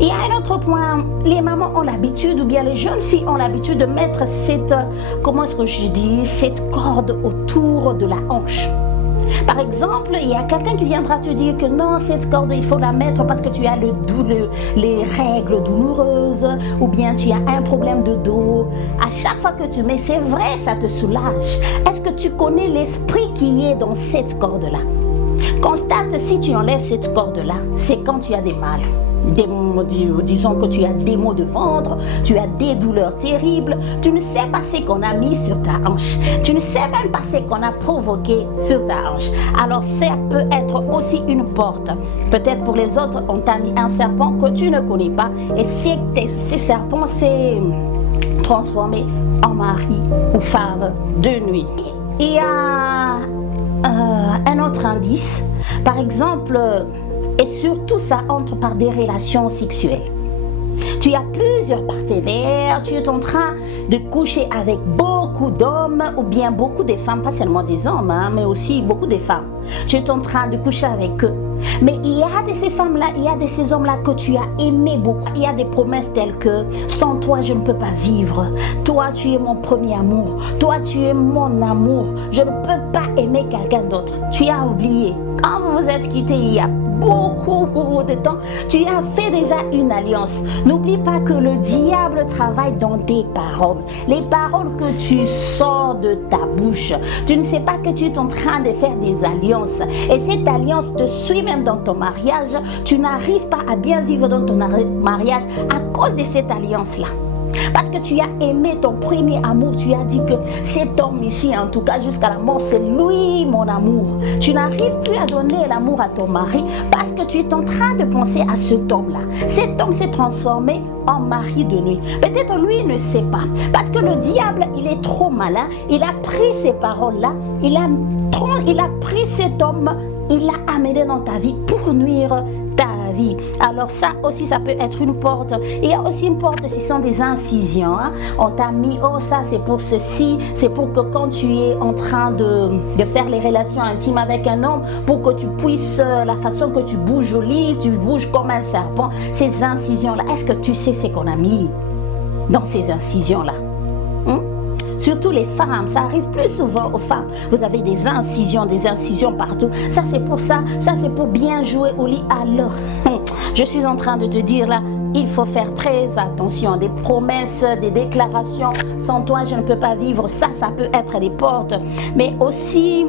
Il y a un autre point, les mamans ont l'habitude, ou bien les jeunes filles ont l'habitude de mettre cette, comment est-ce que je dis, cette corde autour de la hanche. Par exemple, il y a quelqu'un qui viendra te dire que non, cette corde, il faut la mettre parce que tu as les règles douloureuses ou bien tu as un problème de dos. À chaque fois que tu mets, c'est vrai, ça te soulage. Est-ce que tu connais l'esprit qui est dans cette corde-là? Constate, si tu enlèves cette corde-là, c'est quand tu as des mal. Disons que tu as des maux de ventre, tu as des douleurs terribles, tu ne sais pas ce qu'on a mis sur ta hanche, tu ne sais même pas ce qu'on a provoqué sur ta hanche. Alors ça peut être aussi une porte. Peut-être pour les autres, on t'a mis un serpent que tu ne connais pas et ces serpents s'est transformé en mari ou femme de nuit. Il y a un autre indice, par exemple, et surtout ça entre par des relations sexuelles. Tu as plusieurs partenaires, tu es en train de coucher avec beaucoup d'hommes ou bien beaucoup de femmes, pas seulement des hommes, hein, mais aussi beaucoup de femmes. Tu es en train de coucher avec eux. Mais il y a de ces femmes-là, il y a de ces hommes-là que tu as aimé beaucoup. Il y a des promesses telles que sans toi je ne peux pas vivre. Toi tu es mon premier amour. Toi tu es mon amour. Je ne peux pas aimer quelqu'un d'autre. Tu as oublié. Quand vous vous êtes quittés il y a beaucoup de temps, tu as fait déjà une alliance. N'oublie pas que le diable travaille dans tes paroles. Les paroles que tu sors de ta bouche. Tu ne sais pas que tu es en train de faire des alliances. Et cette alliance te suit même dans ton mariage. Tu n'arrives pas à bien vivre dans ton mariage à cause de cette alliance-là. Parce que tu as aimé ton premier amour, tu as dit que cet homme ici, en tout cas jusqu'à la mort, c'est lui mon amour. Tu n'arrives plus à donner l'amour à ton mari parce que tu es en train de penser à cet homme-là. Cet homme s'est transformé en mari de nuit. Peut-être lui ne sait pas. Parce que le diable, il est trop malin. Il a pris ces paroles-là, il a pris cet homme, il l'a amené dans ta vie pour nuire ta vie. Alors ça aussi, ça peut être une porte. Il y a aussi une porte, ce sont des incisions. Hein. On t'a mis, oh ça c'est pour ceci, c'est pour que quand tu es en train de faire les relations intimes avec un homme, pour que tu puisses, la façon que tu bouges au lit, tu bouges comme un serpent, ces incisions-là, est-ce que tu sais ce qu'on a mis dans ces incisions-là? Surtout les femmes, ça arrive plus souvent aux femmes. Vous avez des incisions partout. Ça c'est pour ça, ça c'est pour bien jouer au lit. Alors, je suis en train de te dire là, il faut faire très attention. Des promesses, des déclarations, sans toi je ne peux pas vivre. Ça peut être des portes. Mais aussi,